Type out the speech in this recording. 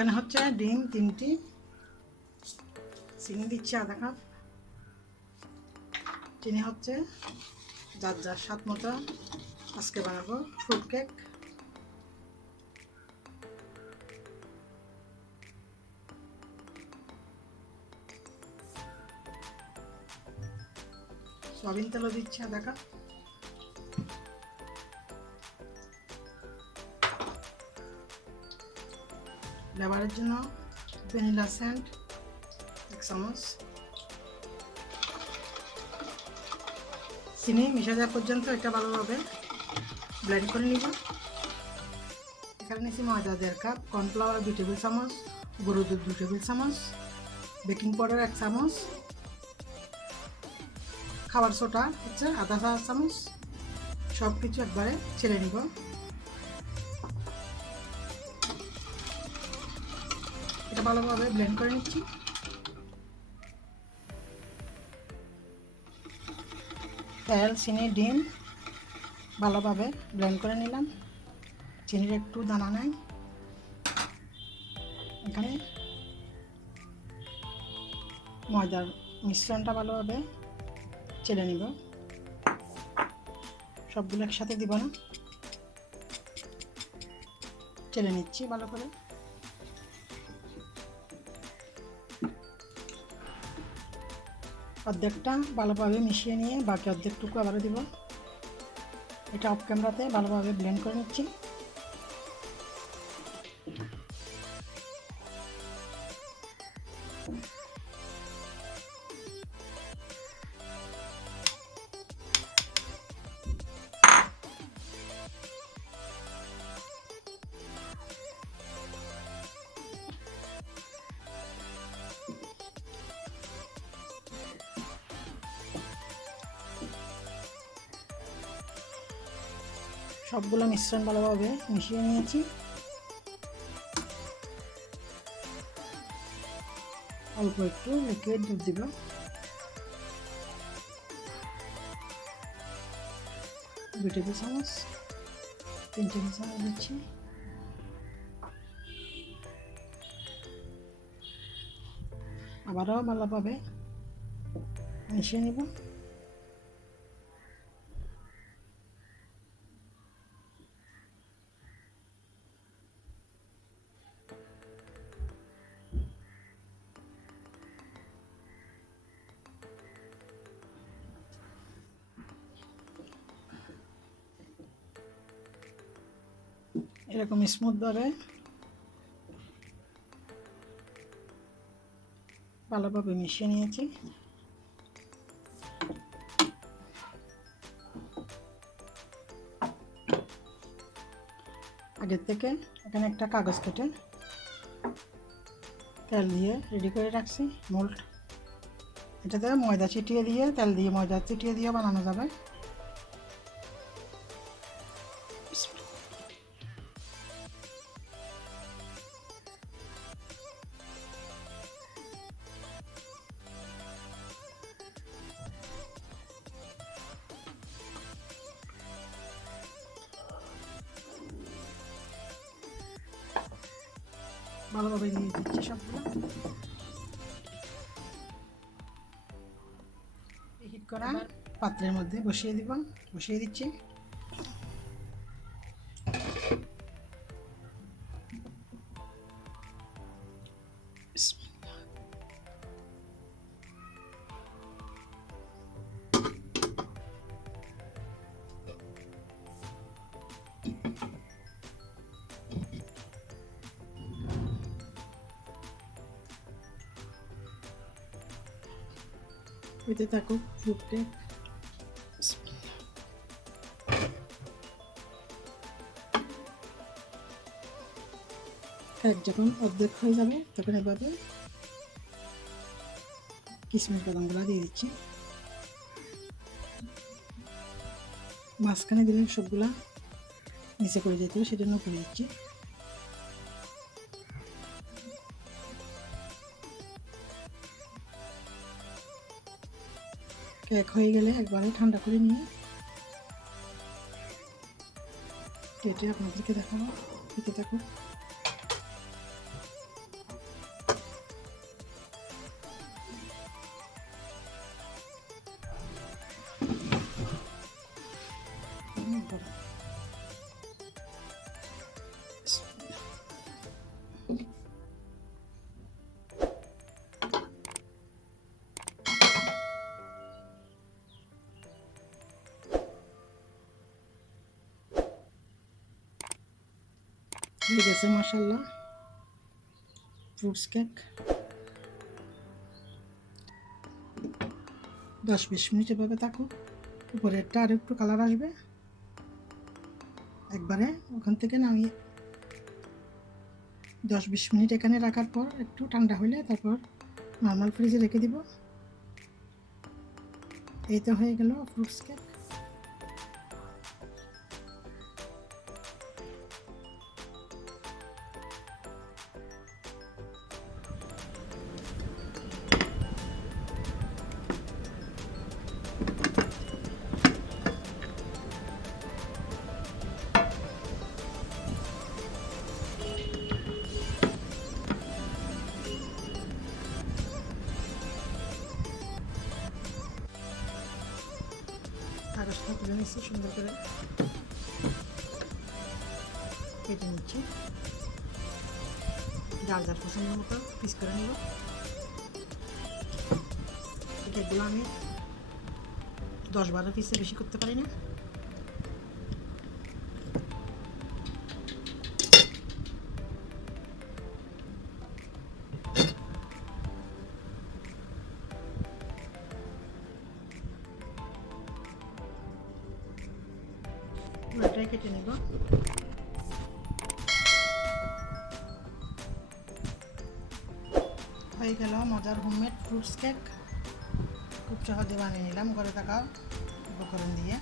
এখানে হচ্ছে ডিম 3টি, চিনি দিচ্ছি আধা কাপ, চিনি হচ্ছে যার যার স্বাদ মতো। আজকে বানাবো ফ্রুট কেক। সয়াবিন তেলও দিচ্ছি আধা কাপ, ফ্লেভারের জন্য ভ্যানিলা সেন্ট 1 চামচ। চিনি মিশে যাওয়া পর্যন্ত এটা ভালোভাবে ব্লেন্ড করে নিব। এখানে নিচ্ছি ময়দা 1.5 কাপ, কর্নফ্লাওয়ার 2 টেবিল চামচ, গরুর দুধ 2 টেবিল চামচ, বেকিং পাউডার 1 চামচ, খাবার সোডা হচ্ছে আধা চা চামচ। সব কিছু একবারে ছেড়ে নিব। এটা ভালোভাবে ব্লেন্ড করে নিচ্ছি। তেল, চিনি, ডিম ভালোভাবে ব্লেন্ড করে নিলাম। চিনির একটু দানা নাই। এখানে ময়দার মিশ্রণটা ভালোভাবে চেলে নিব। সবগুলো একসাথে দিব না, চেলে নিচ্ছি ভালো করে। অর্ধেকটা ভালোভাবে মিশিয়ে নিয়ে বাকি অর্ধেকটুকু আবারও দিব। এটা অফ ক্যামেরাতে ভালোভাবে ব্লেন্ড করে নিচ্ছি। সবগুলো মিশ্রণ ভালোভাবে মিশিয়ে নিয়েছি। অল্প একটু লিকুইড দুধ দিব। 2 টেবিল চামচ, 3 টেবিল চামচ দিচ্ছি। আবারও ভালোভাবে মিশিয়ে নিব। এরকম স্মুথভাবে ভালোভাবে মিশিয়ে নিয়েছি। আগের থেকে এখানে একটা কাগজ কেটে তেল দিয়ে রেডি করে রাখছি মোল্ড। এটাতে ময়দা ছিটিয়ে দিয়ে, তেল দিয়ে ময়দা ছিটিয়ে দিয়ে বানানো যাবে। ভালোভাবে দিয়ে দিচ্ছি সবগুলো। হিট করা পাত্রের মধ্যে বসিয়ে দিচ্ছি। হইতে থাকুক ফ্রুট কেক। কেক যখন অর্ধেক হয়ে যাবে তখন এভাবে কিশমিশ বাদামগুলো দিয়ে দিচ্ছি। মাঝখানে দিলে সবগুলা নিচে করে যেতে হবে, সেজন্য করে দিচ্ছি। কেক হয়ে গেলে একবারে ঠান্ডা করে নিয়ে কেটে আপনাদেরকে দেখাবো। খেতে থাকুন। হয়ে গেছে মাশাআল্লাহ ফ্রুটস কেক। 10-20 মিনিট এভাবে থাকুক, উপরেরটা আর একটু কালার আসবে। একবারে ওখান থেকে নামিয়ে 10-20 মিনিট এখানে রাখার পর একটু ঠান্ডা হলে তারপর নর্মাল ফ্রিজে রেখে দিব। এই তো হয়ে গেল ফ্রুটস কেক। কাগজটা তুলে নিচ্ছি, সুন্দর করে কেটে নিচ্ছি, যার যার পছন্দ মতো পিস করে নেব। কেকগুলো আমি 10-12 পিসে বেশি করতে পারি না। পুরোটাই কেটে নেব। হয়ে গেল মজার হোমমেড ফ্রুটস কেক। খুব সহজে বানিয়ে নিলাম ঘরে থাকা উপকরণ দিয়ে।